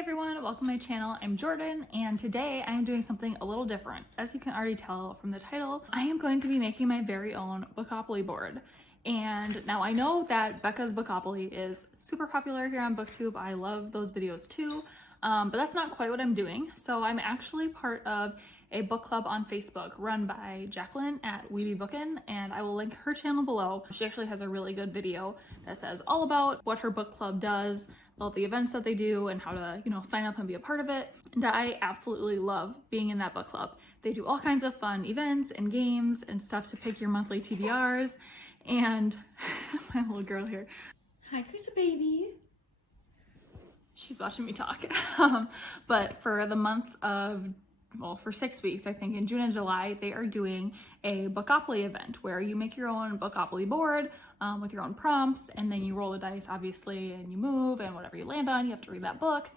everyone, welcome to my channel. I'm Jordan and today I am doing something a little different. As you can already tell from the title, I am going to be making my very own Bookopoly board. And now I know that Becca's Bookopoly is super popular here on BookTube. I love those videos too, but that's not quite what I'm doing. So I'm actually part of a book club on Facebook run by Jacqueline at Weeby Bookin', and I will link her channel below. She actually has a really good video that says all about what her book club does, about the events that they do, and how to, sign up and be a part of it. And I absolutely love being in that book club. They do all kinds of fun events and games and stuff to pick your monthly TBRs. And my little girl here. Hi, Krista baby. She's watching me talk. But for the month of for 6 weeks, I think in June and July, they are doing a Bookopoly event where you make your own Bookopoly board with your own prompts, and then you roll the dice, obviously, and you move, and whatever you land on, you have to read that book.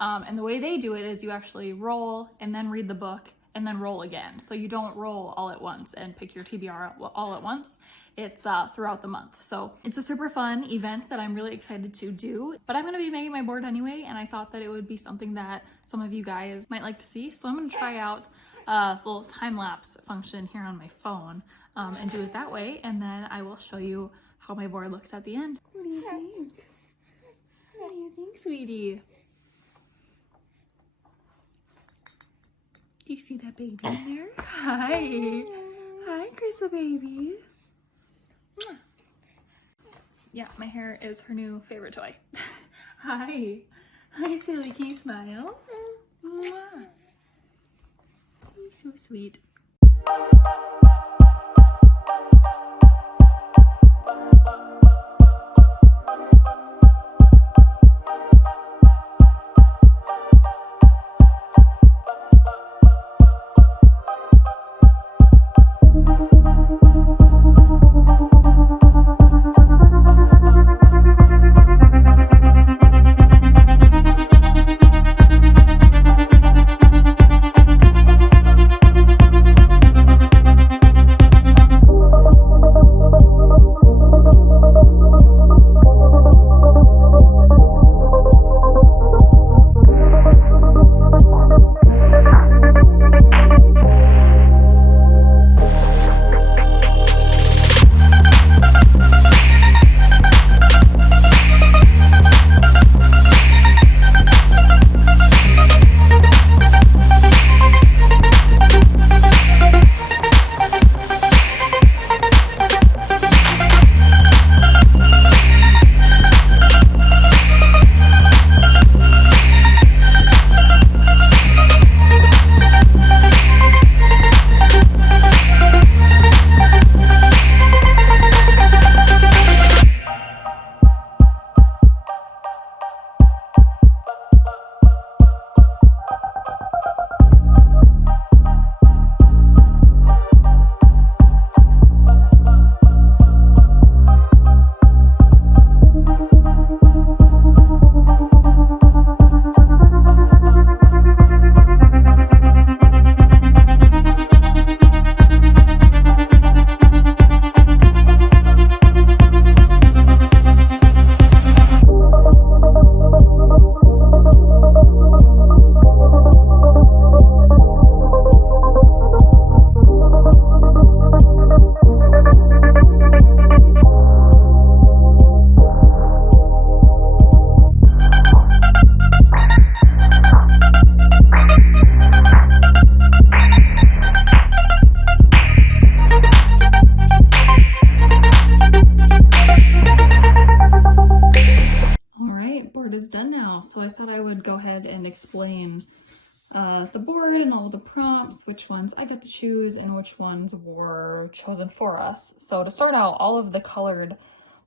And the way they do it is you actually roll and then read the book and then roll again. So you don't roll all at once and pick your TBR all at once. It's throughout the month. So it's a super fun event that I'm really excited to do, but I'm gonna be making my board anyway, and I thought that it would be something that some of you guys might like to see. So I'm gonna try out a little time-lapse function here on my phone and do it that way, and then I will show you how my board looks at the end. What do you think? What do you think, sweetie? Do you see that baby in there? Hi. Hi, Krista baby. Yeah, my hair is her new favorite toy. Hi. Hi, silly. Can you smile? Mwah. You're so sweet. So I thought I would go ahead and explain the board and all the prompts, which ones I got to choose and which ones were chosen for us. So to start out, all of the colored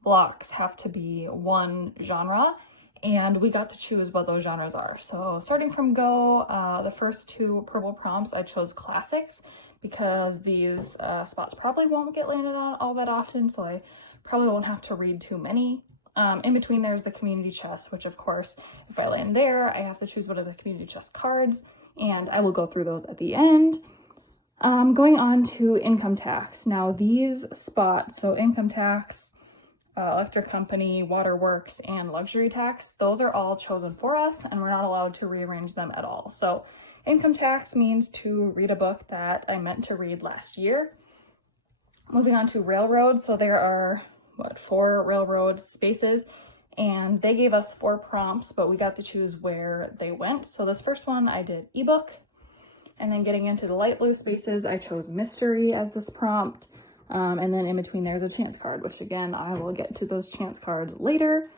blocks have to be one genre, and we got to choose what those genres are. So starting from go, the first two purple prompts, I chose classics because these spots probably won't get landed on all that often, so I probably won't have to read too many. In between there's the community chest, which of course, if I land there, I have to choose one of the community chest cards, and I will go through those at the end. Going on to income tax. Now these spots, so income tax, electric company, waterworks, and luxury tax. Those are all chosen for us, and we're not allowed to rearrange them at all. So income tax means to read a book that I meant to read last year. Moving on to railroad. So there are, 4 railroad spaces, and they gave us 4 prompts, but we got to choose where they went. So this first one I did ebook, and then getting into the light blue spaces, I chose mystery as this prompt. And then in between there's a chance card, which again, I will get to those chance cards later.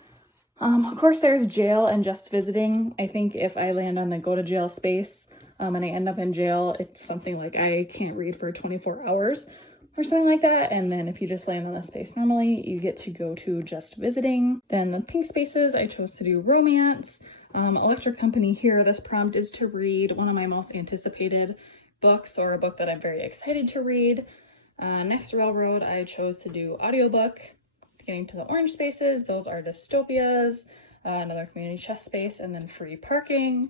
Of course, there's jail and just visiting. I think if I land on the go to jail space and I end up in jail, it's something like I can't read for 24 hours or something like that. And then if you just land on the space normally, you get to go to just visiting. Then the pink spaces, I chose to do romance. Electric company here, this prompt is to read one of my most anticipated books, or a book that I'm very excited to read. Next railroad, I chose to do audiobook. Getting to the orange spaces, those are dystopias, another community chest space, and then free parking.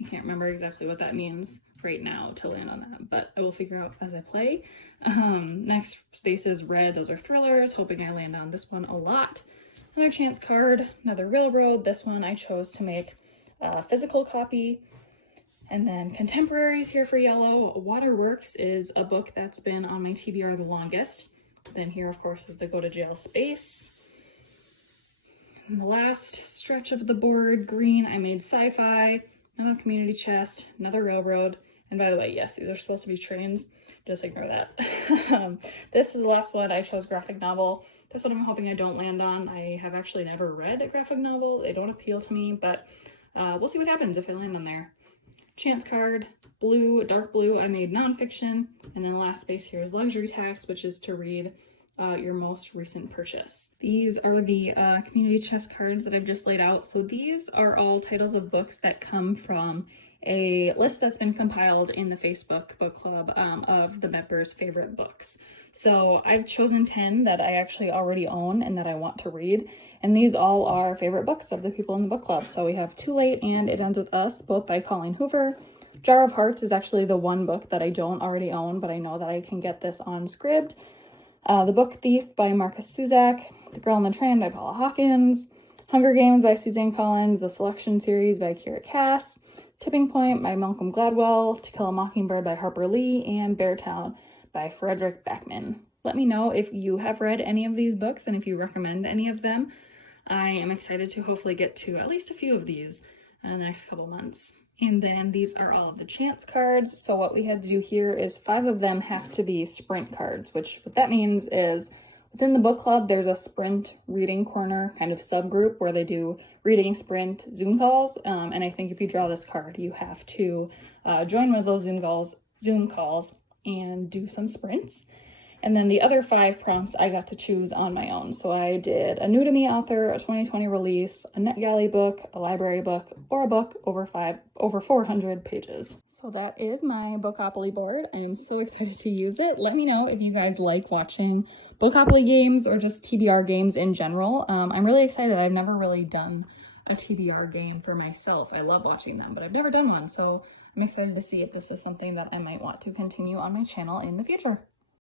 I can't remember exactly what that means right now to land on that, but I will figure out as I play. Next space is red, those are thrillers, hoping I land on this one a lot. Another chance card, another railroad. This one I chose to make a physical copy. And then contemporaries here for yellow. Waterworks is a book that's been on my TBR the longest. Then here, of course, is the go to jail space. And the last stretch of the board, green, I made sci-fi, another community chest, another railroad. And by the way, yes, these are supposed to be trains. Just ignore that. This is the last one. I chose graphic novel. This one I'm hoping I don't land on. I have actually never read a graphic novel. They don't appeal to me, but we'll see what happens if I land on there. Chance card, blue, dark blue, I made nonfiction. And then the last space here is luxury tax, which is to read your most recent purchase. These are the community chest cards that I've just laid out. So these are all titles of books that come from a list that's been compiled in the Facebook book club of the members' favorite books. So I've chosen 10 that I actually already own and that I want to read. And these all are favorite books of the people in the book club. So we have Too Late and It Ends With Us, both by Colleen Hoover. Jar of Hearts is actually the one book that I don't already own, but I know that I can get this on Scribd. The Book Thief by Marcus Suzak. The Girl in the Train by Paula Hawkins. Hunger Games by Suzanne Collins. The Selection Series by Kira Cass. Tipping Point by Malcolm Gladwell. To Kill a Mockingbird by Harper Lee. And Beartown by Frederick Backman. Let me know if you have read any of these books and if you recommend any of them. I am excited to hopefully get to at least a few of these in the next couple months. And then these are all of the chance cards. So what we had to do here is 5 of them have to be sprint cards, which what that means is within the book club, there's a sprint reading corner kind of subgroup where they do reading sprint Zoom calls. And I think if you draw this card, you have to join one of those Zoom calls and do some sprints. And then the other 5 prompts I got to choose on my own. So I did a new to me author, a 2020 release, a NetGalley book, a library book, or a book over 400 pages. So that is my Bookopoly board. I am so excited to use it. Let me know if you guys like watching Bookopoly games or just TBR games in general. I'm really excited. I've never really done a TBR game for myself. I love watching them, but I've never done one. So I'm excited to see if this is something that I might want to continue on my channel in the future.